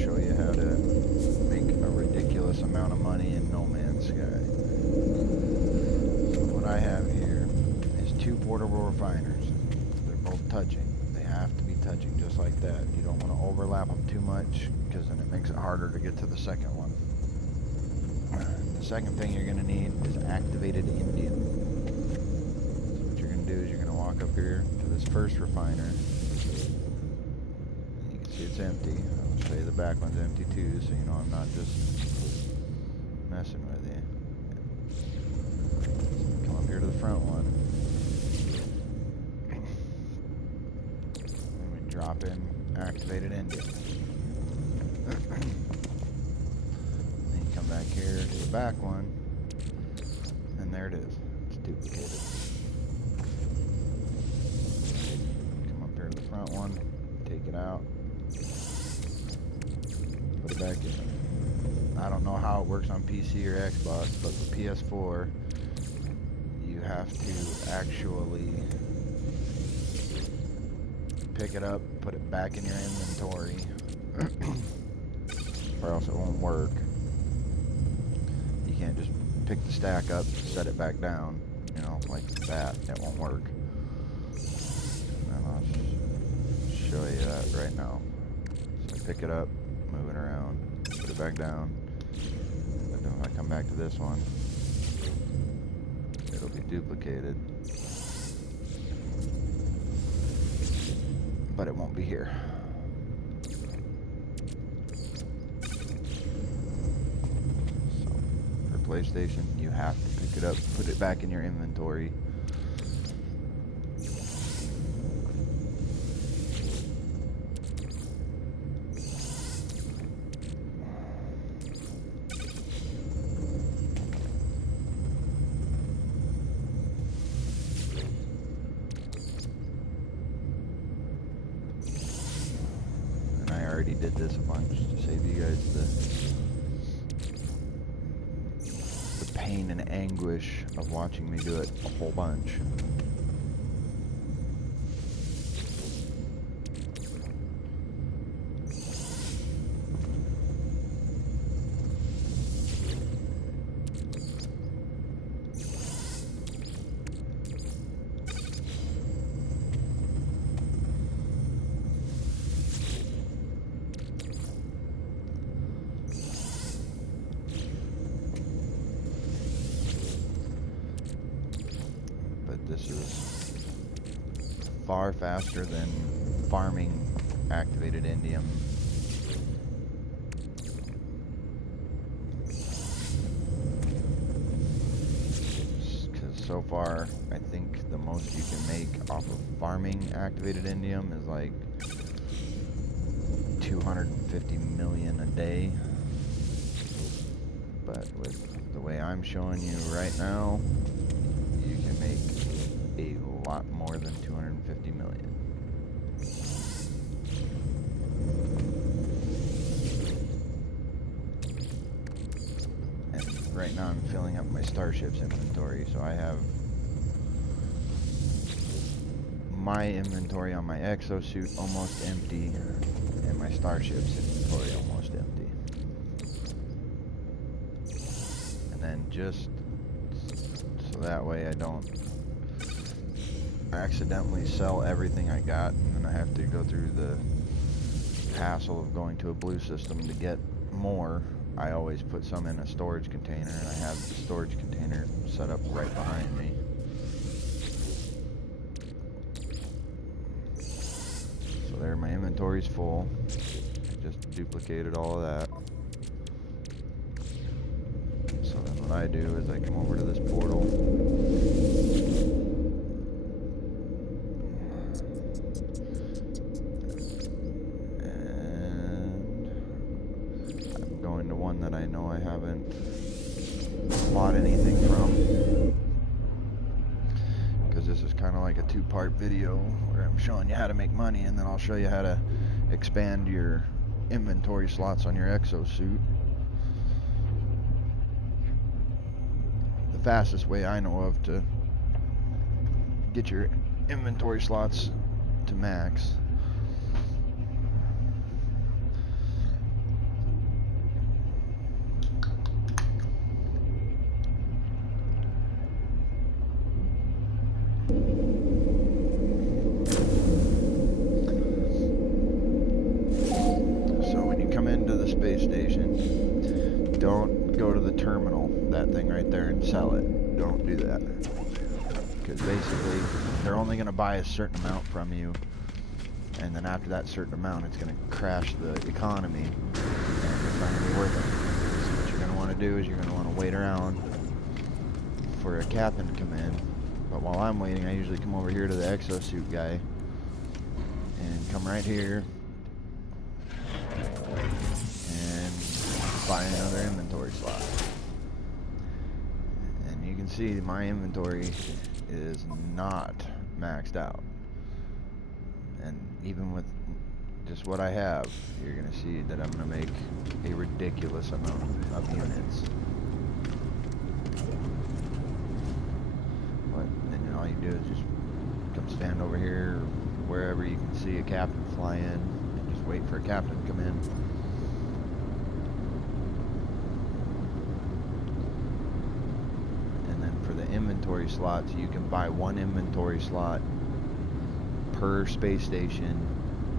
show you how to make a ridiculous amount of money in No Man's Sky. So what I have here is two portable refiners. They're both touching. They have to be touching just like that. You don't want to overlap them too much because then it makes it harder to get to the second one. The second thing you're going to need is activated indium. So what you're going to do is you're going to walk up here to this first refiner. You can see it's empty. I'll show you the back one's empty too, so you know I'm not just messing with you. So come up here to the front one. And we drop in activated indium. Back here to the back one, and there it is. It's duplicated. Come up here to the front one, take it out, put it back in. I don't know how it works on PC or Xbox, but for PS4, you have to actually pick it up, put it back in your inventory, or else it won't work. You can't just pick the stack up, set it back down, you know, like that. It won't work. And I'll show you that right now. So I pick it up, move it around, put it back down, and then when I come back to this one, it'll be duplicated, but it won't be here. PlayStation, you have to pick it up, put it back in your inventory. And I already did this a bunch to save you guys the pain and anguish of watching me do it a whole bunch. This is far faster than farming activated indium. Because so far, I think the most you can make off of farming activated indium is like 250 million a day. But with the way I'm showing you right now, you can make a lot more than 250 million. And right now I'm filling up my Starships inventory, so I have my inventory on my exosuit almost empty and my Starships inventory almost empty. And then just so that way I don't accidentally sell everything I got, and then I have to go through the hassle of going to a blue system to get more. I always put some in a storage container, and I have the storage container set up right behind me. So there, my inventory's full. I just duplicated all of that. So then what I do is I come over to this portal. To one that I know I haven't bought anything from, because this is kind of like a two-part video where I'm showing you how to make money, and then I'll show you how to expand your inventory slots on your exosuit. The fastest way I know of to get your inventory slots to max the terminal, that thing right there, and sell it. Don't do that. Because basically, they're only going to buy a certain amount from you, and then after that certain amount, it's going to crash the economy, and it's not going to be worth it. So what you're going to want to do is you're going to want to wait around for a captain to come in. But while I'm waiting, I usually come over here to the exosuit guy, and come right here, and buy another inventory slot. And you can see my inventory is not maxed out. And even with just what I have, you're going to see that I'm going to make a ridiculous amount of units. But then all you do is just come stand over here, or wherever you can see a captain fly in, and just wait for a captain to come in. And then for the inventory slots, you can buy one inventory slot per space station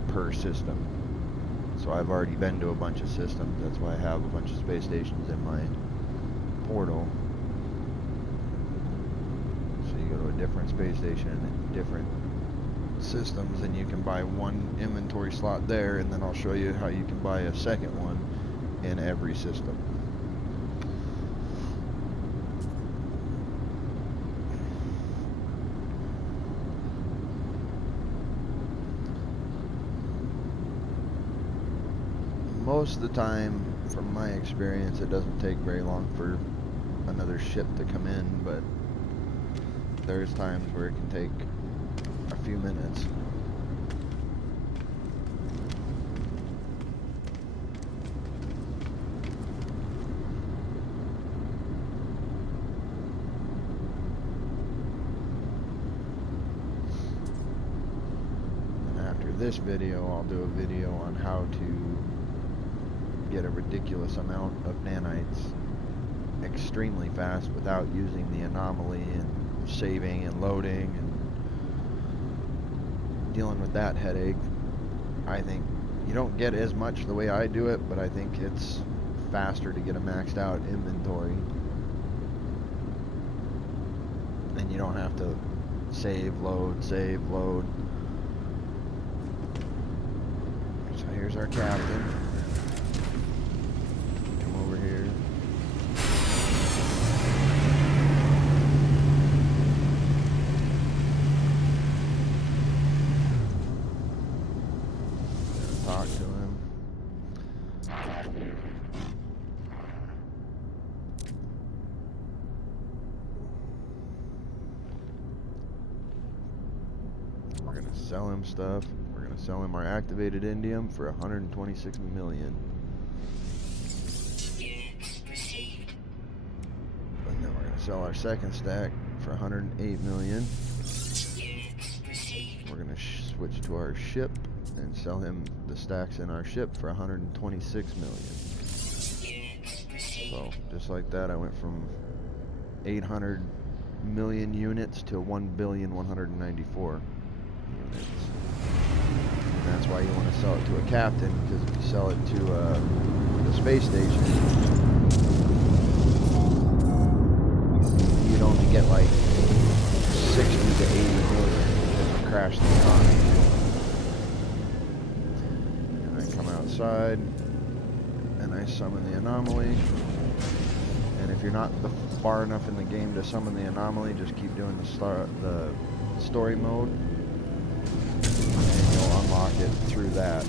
per system. So I've already been to a bunch of systems. That's why I have a bunch of space stations in my portal. So you go to a different space station and different systems, and you can buy one inventory slot there, and then I'll show you how you can buy a second one in every system. Most of the time, from my experience, it doesn't take very long for another ship to come in, but there's times where it can take a few minutes. And after this video, I'll do a video on how to get a ridiculous amount of nanites extremely fast without using the anomaly and saving and loading and dealing with that headache. I think you don't get as much the way I do it, but I think it's faster to get a maxed out inventory, and you don't have to save, load. So here's our captain. Talk to him. We're gonna sell him stuff. We're gonna sell him our activated indium for 126 million. And then we're gonna sell our second stack for 108 million. We're gonna switch to our ship and sell him the stacks in our ship for 126 million. So just like that, I went from 800 million units to 1,194 units. And that's why you want to sell it to a captain, because if you sell it to the space station, you'd only get like 60 to 80 million. It would crash the economy. Outside, and I summon the anomaly. And if you're not far enough in the game to summon the anomaly, just keep doing the story mode, and you'll unlock it through that.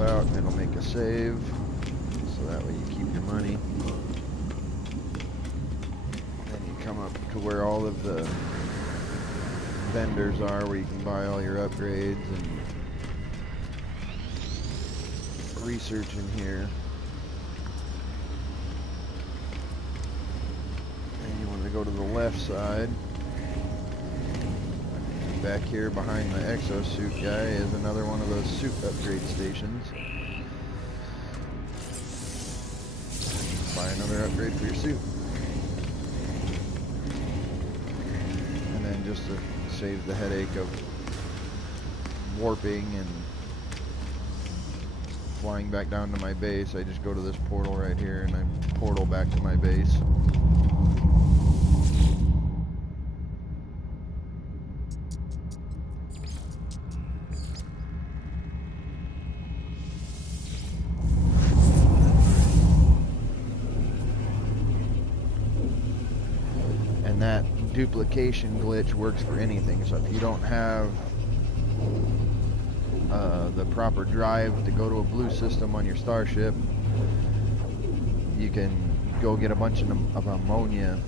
Out, and it'll make a save, so that way you keep your money. Then you come up to where all of the vendors are, where you can buy all your upgrades and research in here. And you want to go to the left side. Back here behind the exosuit guy is another one of those suit upgrade stations. Buy another upgrade for your suit. And then just to save the headache of warping and flying back down to my base, I just go to this portal right here and I portal back to my base. And that duplication glitch works for anything. So if you don't have the proper drive to go to a blue system on your starship, you can go get a bunch of ammonia,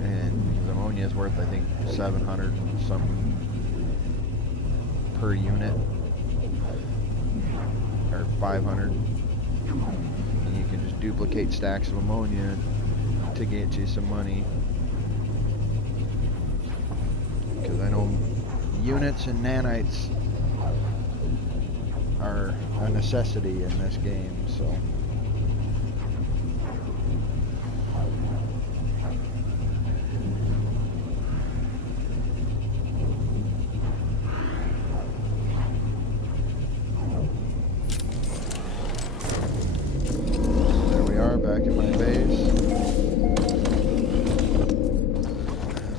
and the ammonia is worth, I think, 700 something per unit, or 500, and you can just duplicate stacks of ammonia to get you some money. Because I know units and nanites are a necessity in this game, so. There we are, back at my base.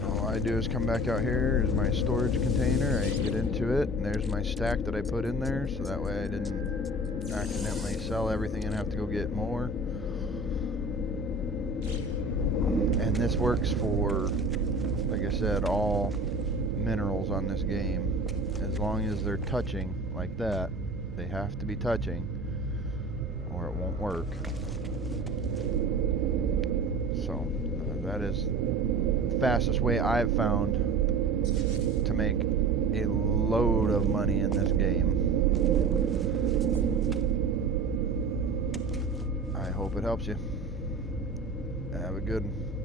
All I do is come back out here. Here's my storage container. I get into it, and there's my stack that I put in there, so that way I didn't accidentally sell everything and have to go get more. And this works for, like I said, all minerals on this game. As long as they're touching like that, they have to be touching, or it won't work. So that is the fastest way I've found to make a load of money in this game. I hope it helps you. Have a good one.